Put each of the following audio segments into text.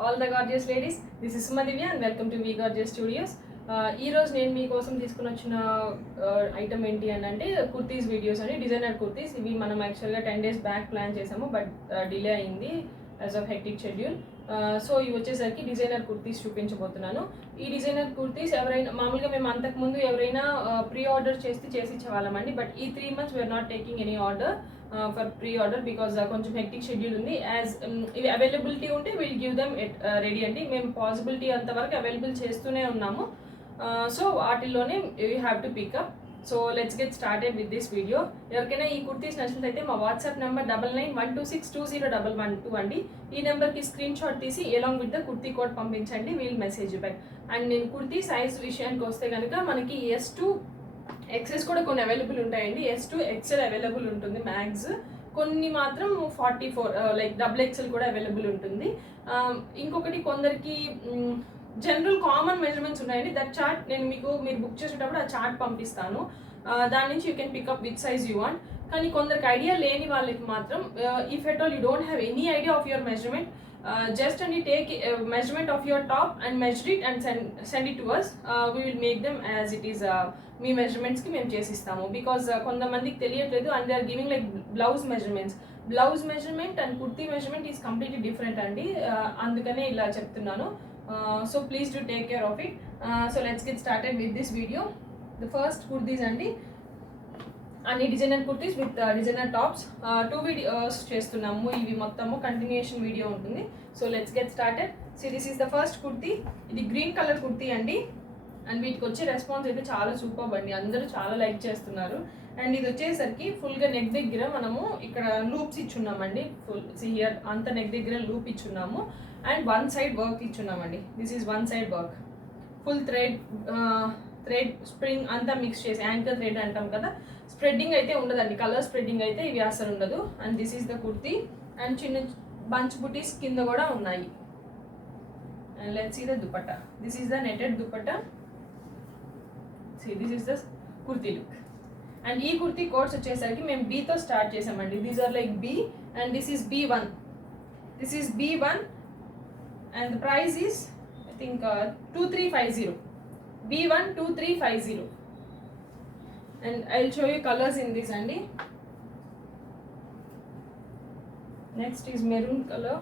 all the gorgeous ladies. This is Suma Divya and welcome to V Gorgeous Studios. ఈ రోజు నేను మీకోసం తీసుకుని వచ్చిన ఐటమ్ ఏంటి అని అంటే కుర్తీస్ వీడియోస్ అని డిజైనర్ కుర్తీస్. ఇవి మనం యాక్చువల్గా 10 days బ్యాక్ ప్లాన్ చేసాము, బట్ డిలే అయింది as of hectic schedule. So ఇవి వచ్చేసరికి డిజైనర్ కుర్తీస్ చూపించబోతున్నాను. ఈ డిజైనర్ కుర్తీస్ ఎవరైనా మామూలుగా మేము అంతకుముందు ఎవరైనా ప్రీ ఆర్డర్ చేసి ఇచ్చేవాళ్ళమండి, బట్ ఈ 3 months we're not taking any order for pre order because కొంచెం హెక్టిక్ షెడ్యూల్ ఉంది. యాజ్ ఇవి అవైలబిలిటీ ఉంటే విల్ గివ్ దెమ్ రెడీ అండి. మేము పాసిబిలిటీ అంతవరకు అవైలబుల్ చేస్తూనే ఉన్నాము. సో వాటిల్లోనే you have to pick up. So let's get started with this video. ఎవరికైనా ఈ కుర్తీస్ నచ్చినట్లయితే మా వాట్సాప్ నెంబర్ 9912620112 అండి. ఈ నెంబర్కి స్క్రీన్ షాట్ తీసి అలాంగ్ విత్ ద కుర్తీ కోడ్ పంపించండి, వీల్ మెసేజ్ బ్యాక్. అండ్ నేను కుర్తీ సైజ్ విషయానికి వస్తే కనుక మనకి S2 XS కూడా కొన్ని అవైలబుల్ ఉంటాయండి. S2 XL అవైలబుల్ ఉంటుంది మ్యాక్స్, కొన్ని మాత్రం 44 లైక్ XXL కూడా అవైలబుల్ ఉంటుంది. ఇంకొకటి కొందరికి జనరల్ కామన్ మెజర్మెంట్స్ ఉన్నాయండి. దట్ చార్ట్ నేను మీరు బుక్ చేసేటప్పుడు ఆ చార్ట్ పంపిస్తాను, దాని నుంచి you can pick up which size you want. కానీ కొందరికి ఐడియా లేని వాళ్ళకి మాత్రం if at all you don't have any idea of your measurement, just only take measurement of your top and measure it and send it to us. We will make them as it is మీ మెజర్మెంట్స్కి మేము చేసిస్తాము. Because కొంతమందికి తెలియట్లేదు and they are giving like blouse measurement and kurti measurement is completely different అండి. అందుకనే ఇలా చెప్తున్నాను. So please do take care of it. So let's get started with this video. The first kurtis అండి, అన్ని designer kurtis with designer tops. 2 videos చేస్తున్నాము, ఇవి మొత్తము continuation video ఉంటుంది. So let's get started. So this is the first kurti. ఇది green colour kurti అండి. అండ్ వీటికి వచ్చే రెస్పాన్స్ అయితే చాలా సూపర్ అండి, అందరూ చాలా లైక్ చేస్తున్నారు. అండ్ ఇది వచ్చేసరికి ఫుల్గా నెక్ దగ్గర మనము ఇక్కడ లూప్స్ ఇచ్చున్నామండి. ఫుల్ హియర్ అంత నెక్ దగ్గర లూప్ ఇచ్చున్నాము అండ్ వన్ సైడ్ వర్క్ ఇచ్చున్నామండి. This is one side work, full thread spring అంతా మిక్స్ చేసి యాంకర్ థ్రెడ్ అంటాం కదా. స్ప్రెడ్డింగ్ అయితే ఉండదండి, కలర్ స్ప్రెడ్డింగ్ అయితే ఇవి అసలు ఉండదు. And this is the kurti. And చిన్న బంచ్ బుటీస్ కింద కూడా ఉన్నాయి. And let's see the dupatta. This is the netted dupatta. See this is the kurti look. And ఈ కుర్తీ కోడ్స్ వచ్చేసరికి మేము బీతో స్టార్ట్ చేసామండి. These are like B and this is B1. This is B1 and the price is I think 2350. B1 2350. And I'll show you colors in this andi. Next is maroon color,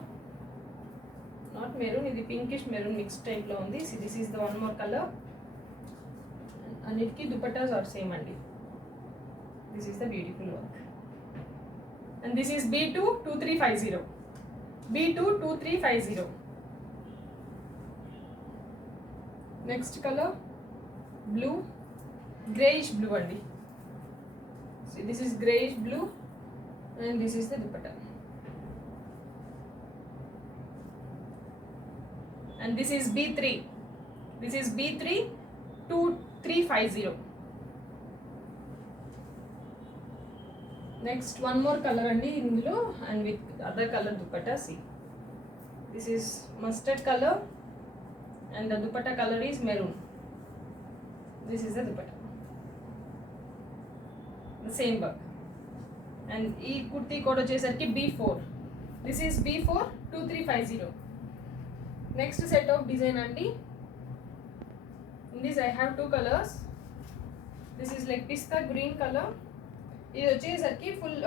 not maroon, ఇది pinkish maroon mixed type లో ఉంది. See, this is the one more color. అన్నిటికీ dupattas are same అండి. This is the beautiful work. And this is B2 2350. B2 2350. Next color blue, grayish blue andi. See, this is grayish blue and this is the dupatta. And this is B3. This is B3 2350. Next one more color andi indulo and with other color dupatta. See, this is mustard color and the dupatta color is maroon. This is the dupatta, the same work. And ee kurti code vachesariki B4. This is B4 2350. Next set of design andi. In this I have 2 colors. This is like pista green color. ఇది వచ్చేసరికి full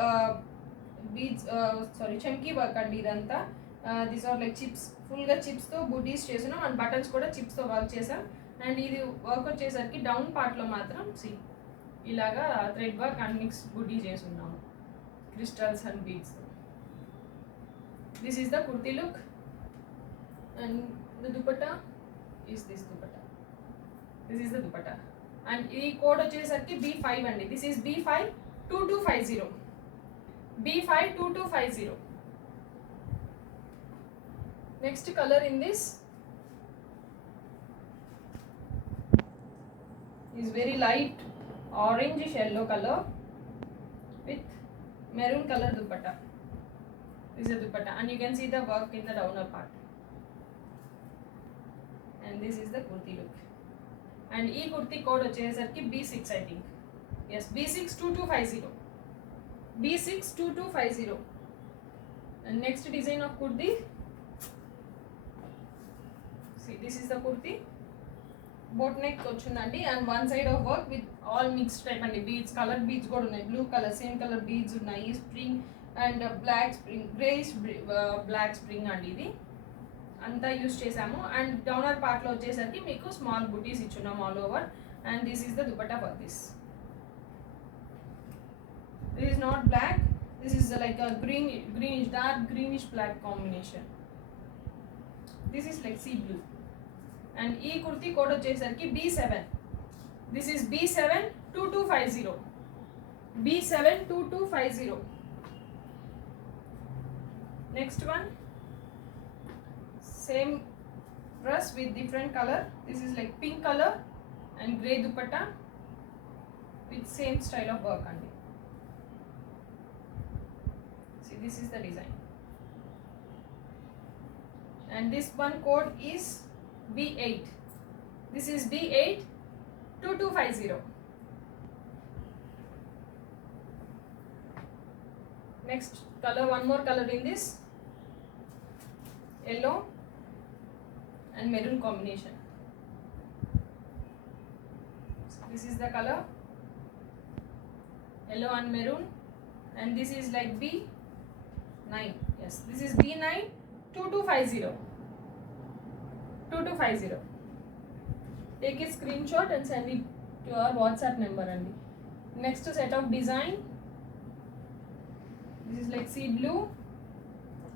beads చమ్కీ వర్క్ అండి ఇదంతా. These are like chips, ఫుల్గా చిప్స్తో బూటీస్ చేసినాం and buttons కూడా చిప్స్తో వర్క్ చేసాం. అండ్ ఇది వర్క్ వచ్చేసరికి డౌన్ పార్ట్లో మాత్రం ఇలాగా thread work and mix buddy చేసి ఉన్నాము crystals and beads. This is the kurti look and the dupatta is this dupatta. This is the dupatta. And ఈ కోడ్ వచ్చేసరికి B5 అండి. This is B5 2250. B5 2250. Next colour in this is very light orange yellow color with maroon color dupatta. This is a dupatta and you can see the work in the downer part. And this is the kurti look. And ee kurti code vachesariki B6 I think. Yes, B6 2250. B6 2250. And next design of kurti See, this is the kurti. Boat neck వచ్చిందండి and one side of work with all mixed type అండి beads, colored beads కూడా ఉన్నాయి, blue color same color beads ఉన్నాయి, spring and black spring, grayish black spring అండి ఇది అంతా యూస్ చేసాము. And downer పార్ట్లో వచ్చేసరికి మీకు స్మాల్ బుటీస్ ఇచ్చున్నాం all over. And this is the dupatta for this. This is not black, this is like a greenish dark greenish black combination. This is like sea blue. And ఈ kurti code వచ్చేసరికి B7. దిస్ ఈస్ B72250. B72250. Next one same dress with different color. This is like pink color and grey dupatta with same style of work andi. See, this is the design. And this one code is B8. This is B82250. Next color, one more color in this, yellow and maroon combination. So this is the color, yellow and maroon, and this is like B9. Yes, this is B92250. 2250. Take a screenshot and send it to our WhatsApp number andi. Next set of design, this is like sea blue,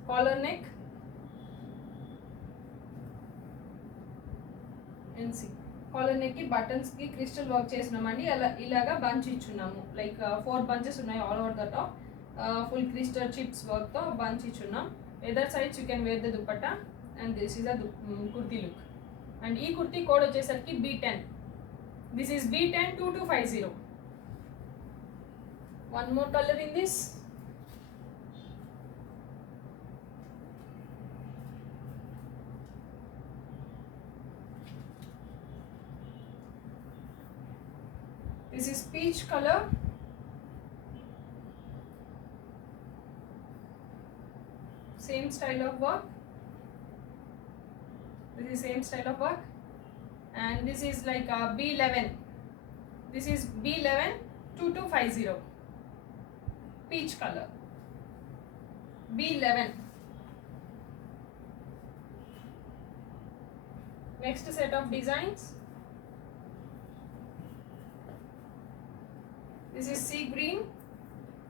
collar neck and see collar neck కి buttons కి crystal work చేసినామండి. అలా ఇలాగా bunch ఇచ్చున్నాము, like 4 bunches ఉన్నాయి all over the top, full crystal chips work తో bunch ఇచ్చున్నాం. Either sides you can wear the dupatta and this is the kurti look. And ఈ కుర్తీ కోడ్ వచ్చేసరికి B10. This is B102250. One more colour in this. This is peach color. Same style of work. This is same style of work. And this is like B11. This is B112250. Peach color. B11. Next set of designs. This is sea green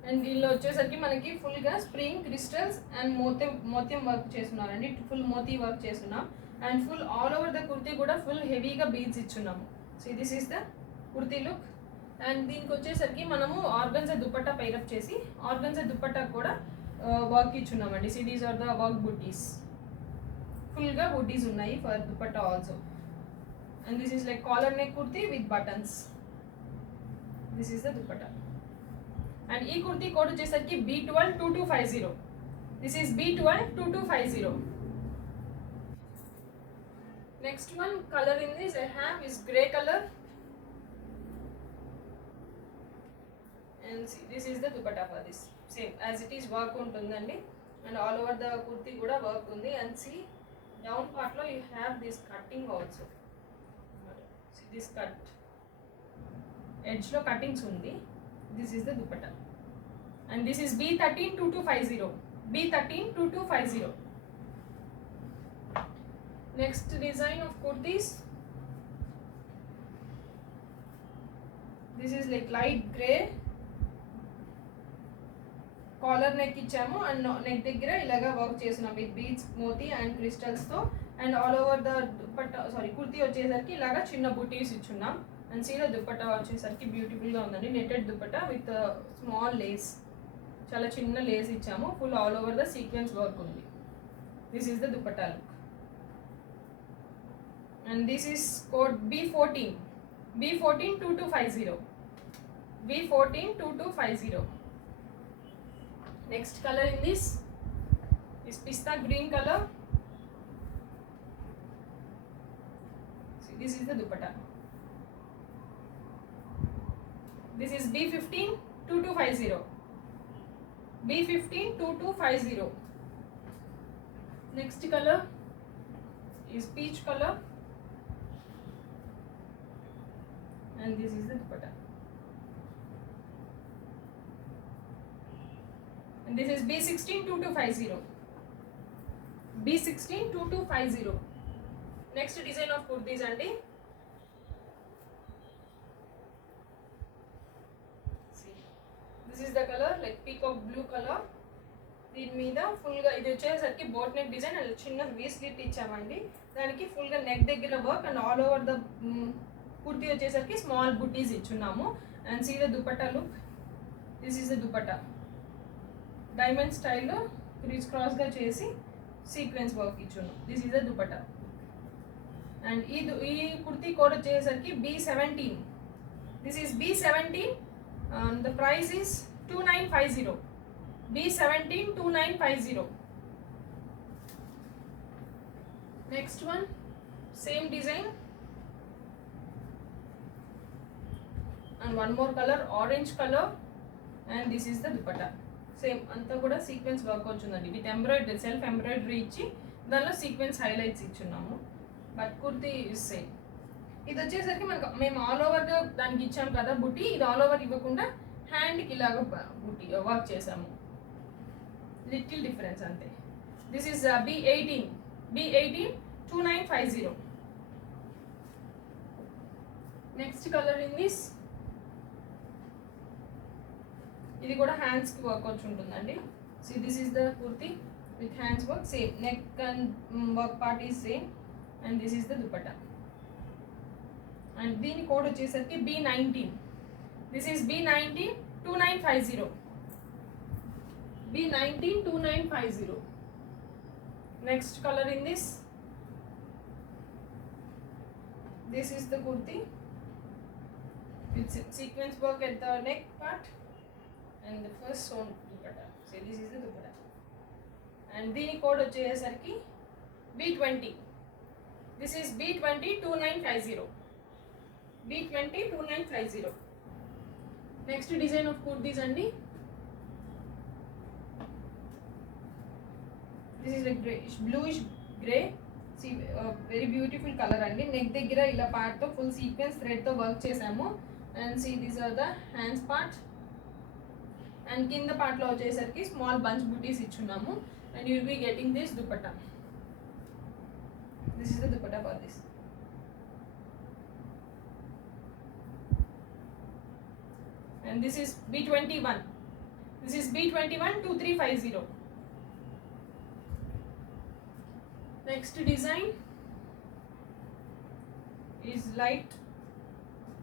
and దీనిలో వచ్చేసరికి మనకి ఫుల్గా spring crystals and మోత్యం work చేస్తున్నారండి, full మోతీ work చేస్తున్నాం. And full all over the kurti కూడా full హెవీగా బీడ్స్ ఇచ్చున్నాము. So this is the kurti look. And దీనికి వచ్చేసరికి మనము ఆర్గన్జా దుపట్టా పైరప్ చేసి ఆర్గన్జా దుపట్టా కూడా వర్క్ ఇచ్చున్నామండి. So these are the work butis, ఫుల్గా బుట్టీస్ ఉన్నాయి for dupatta also. And this is like collar neck kurti with buttons. This is the dupatta. And ee kurti code vachesariki B122250. This is B122250. Next one color in this I have is grey color. And see, this is the dupatta for this. Same as it is work untundandi, and all over the kurti kuda work undi. And see, down part lo you have this cutting also. See this cut, edge లో cuttings ఉంది. This is the dupatta and this is B132250. B132250. Next design of kurtis. This is like light grey, collar neck ఇచ్చాము and neck దగ్గర ఇలాగా work చేస్తున్నాం with beads, మోతీ and క్రిస్టల్స్తో. And all over the dupatta kurti వచ్చేసరికి ఇలాగా చిన్న బుటీస్ ఇచ్చున్నాం. అండ్ సీలో దుపట్టా వచ్చేసరికి బ్యూటిఫుల్గా ఉందండి, netted dupatta with small lace, చాలా చిన్న లేస్ ఇచ్చాము, full all over the sequence work ఉంది. This is the dupatta look. And this is code B14. B142250. B142250. Next color in this is pista green color. See, this is the dupatta. This is B152250. B152250. Next color is peach color, and this is the dupatta, and this is B162250. B162250. Next design of kurtis andi. See, this is the color like peacock blue color. దీని మీద ఫుల్గా ఇది వచ్చేసరికి boat neck design and చిన్న V slit ఇచ్చామండి. దానికి ఫుల్గా neck దగ్గర work and all over the kurti వచ్చేసరికి స్మాల్ బుటీస్ ఇచ్చున్నాము. And see the dupatta look. This is the dupatta. Diamond స్టైల్లో క్రీస్ క్రాస్గా చేసి సీక్వెన్స్ వర్క్ ఇచ్చున్నాం. This is the dupatta. And ఈ కుర్తీ కోడ్ వచ్చేసరికి B17. This is B17. The price is 2950. B17 2950. Next one, same design and one more color, orange color, and this is the dupatta. Same anta kuda sequence work vachundandi with embroidery, self embroidery ichi danlo sequence highlights ichunnamu, but kurti is same. ఇది వచ్చేసరికి మనకు మేము ఆల్ ఓవర్గా దానికి ఇచ్చాము కదా బుట్టి, ఇది ఆల్ ఓవర్ ఇవ్వకుండా హ్యాండ్కి ఇలాగ బుట్టి వర్క్ చేసాము. లిటిల్ డిఫరెన్స్ అంతే. This is B18 2950. Next colour in this, ఇది కూడా హ్యాండ్స్కి వర్క్ వచ్చి ఉంటుందండి. So this is the kurti with hands work, same neck and work part is same, and this is the dupatta. అండ్ దీని కోడ్ వచ్చేసరికి B19. This is B19 2950. B19 2950. Next color in this, this is the kurti with sequence work at the neck part and the first sewn dupatta. So this is the dupatta, and the code vachesariki B20. This is B20 2950. B20 2950. Next design of kurtis andi. This is like grayish, bluish grey. See, very beautiful color andi. Neck దగ్గర ఇలా part తో full sequence thread తో work చేసాము. And see, these are the hands part. And కింద part లో వచ్చేసరికి small bunch butis ఇచ్చున్నాము. And you will be getting this dupatta. This is the dupatta for this. And this is B21. This is B21 2350. Next design is light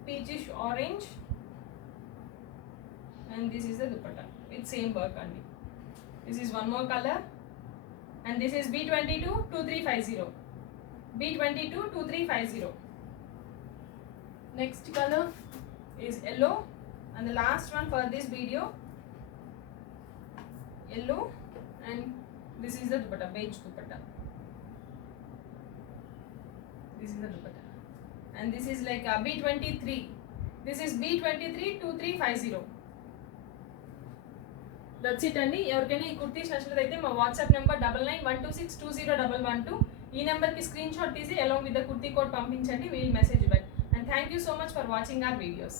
peachish orange, and this is the dupatta with same work only. This is one more color, and this is B22 2350. B22 2350. Next color is yellow, and the last one for this video, yellow, and this is the dupatta, beige dupatta. This is the dupatta, and this is like a B23. This is B23 2350. That's it andi. ఎవరికైనా ఈ కుర్తీస్ నచ్చినట్లయితే మా WhatsApp number 9912620112 ఈ నెంబర్కి screen shot తీసి along with the kurti కోడ్ పంపించండి. We will message back. And thank you so much for watching our videos.